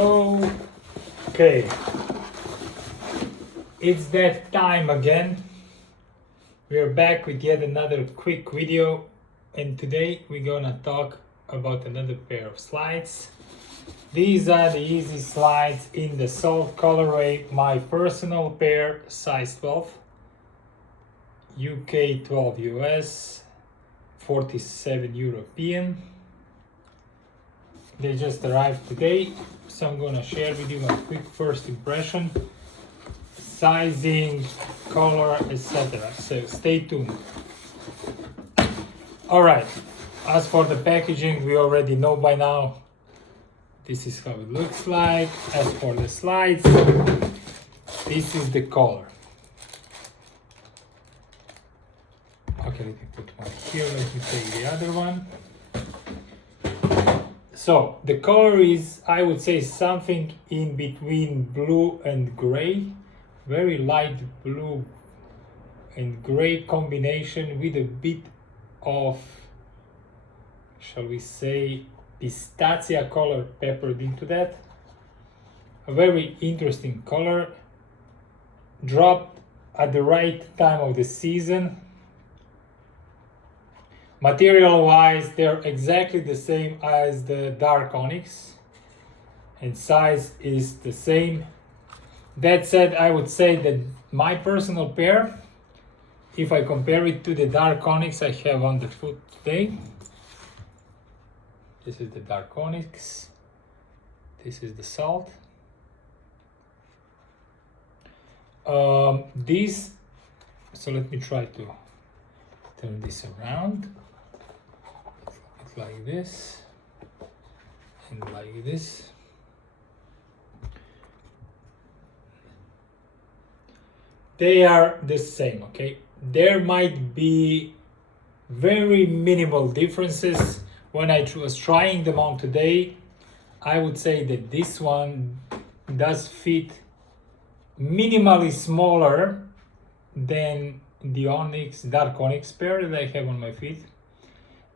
Okay, it's that time again. We are back with yet another quick video, and today we're gonna talk about another pair of slides. These are the Yeezy slides in the Salt colorway, my personal pair, size 12, UK 12 US, 47 European. They just arrived today, so I'm gonna share with you my quick first impression, sizing, color, etc. So stay tuned. Alright, as for the packaging, we already know by now. This is how it looks like. As for the slides, this is the color. Okay, let me put one here, let me take the other one. So the color is, I would say, something in between blue and gray, very light blue and gray combination with a bit of, shall we say, pistachio color peppered into that. A very interesting color, dropped at the right time of the season. Material wise, they're exactly the same as the dark onyx, and size is the same. That said, I would say that my personal pair, if I compare it to the dark onyx I have on the foot today, this is the dark onyx, this is the Salt. So let me try to turn this around. It's like this and like this. They are the same, okay? There might be very minimal differences. When I was trying them on today, I would say that this one does fit minimally smaller than the onyx, dark onyx pair that I have on my feet.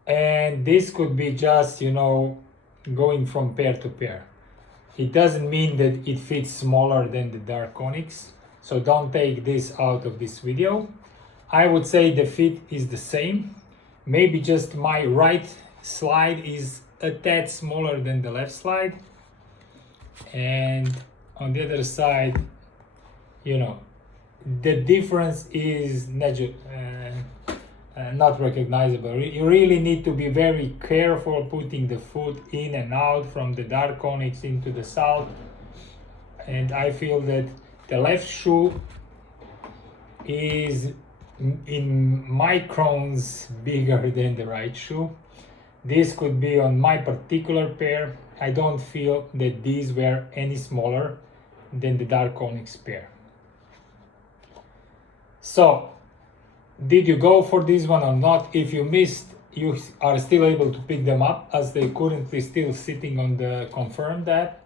And this could be just, going from pair to pair. It doesn't mean that it fits smaller than the dark onyx. So don't take this out of this video. I would say the fit is the same. Maybe just my right slide is a tad smaller than the left slide. And on the other side, the difference is not recognizable. You really need to be very careful putting the foot in and out from the dark onyx into the Salt. And I feel that the left shoe is in microns bigger than the right shoe. This could be on my particular pair. I don't feel that these were any smaller than the dark onyx pair. So, did you go for this one or not? If you missed, you are still able to pick them up, as they currently still sitting on the confirmed app.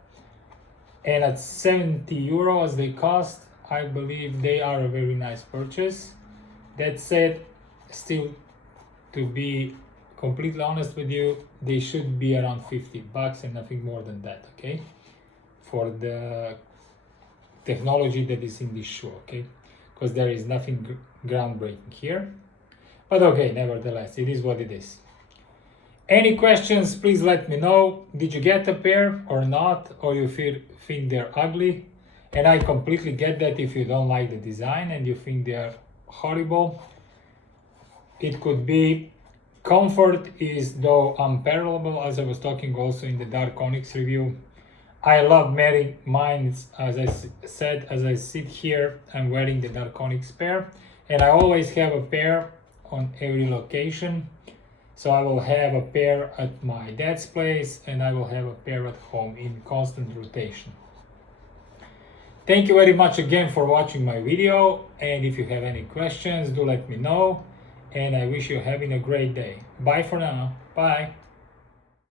And at 70 euro as they cost, I believe they are a very nice purchase. That said, still, to be completely honest with you, they should be around 50 bucks and nothing more than that, okay? For the technology that is in this shoe, okay? Because there is nothing groundbreaking here. But okay, nevertheless, it is what it is. Any questions, please let me know. Did you get a pair or not? Or you think they're ugly? And I completely get that if you don't like the design and you think they are horrible. It could be. Comfort is though unparallelable, as I was talking also in the dark onyx review. I love wearing mine, as I said, as I sit here, I'm wearing the dark onyx pair. And I always have a pair on every location. So I will have a pair at my dad's place and I will have a pair at home in constant rotation. Thank you very much again for watching my video, and if you have any questions, do let me know, and I wish you having a great day. Bye for now. Bye.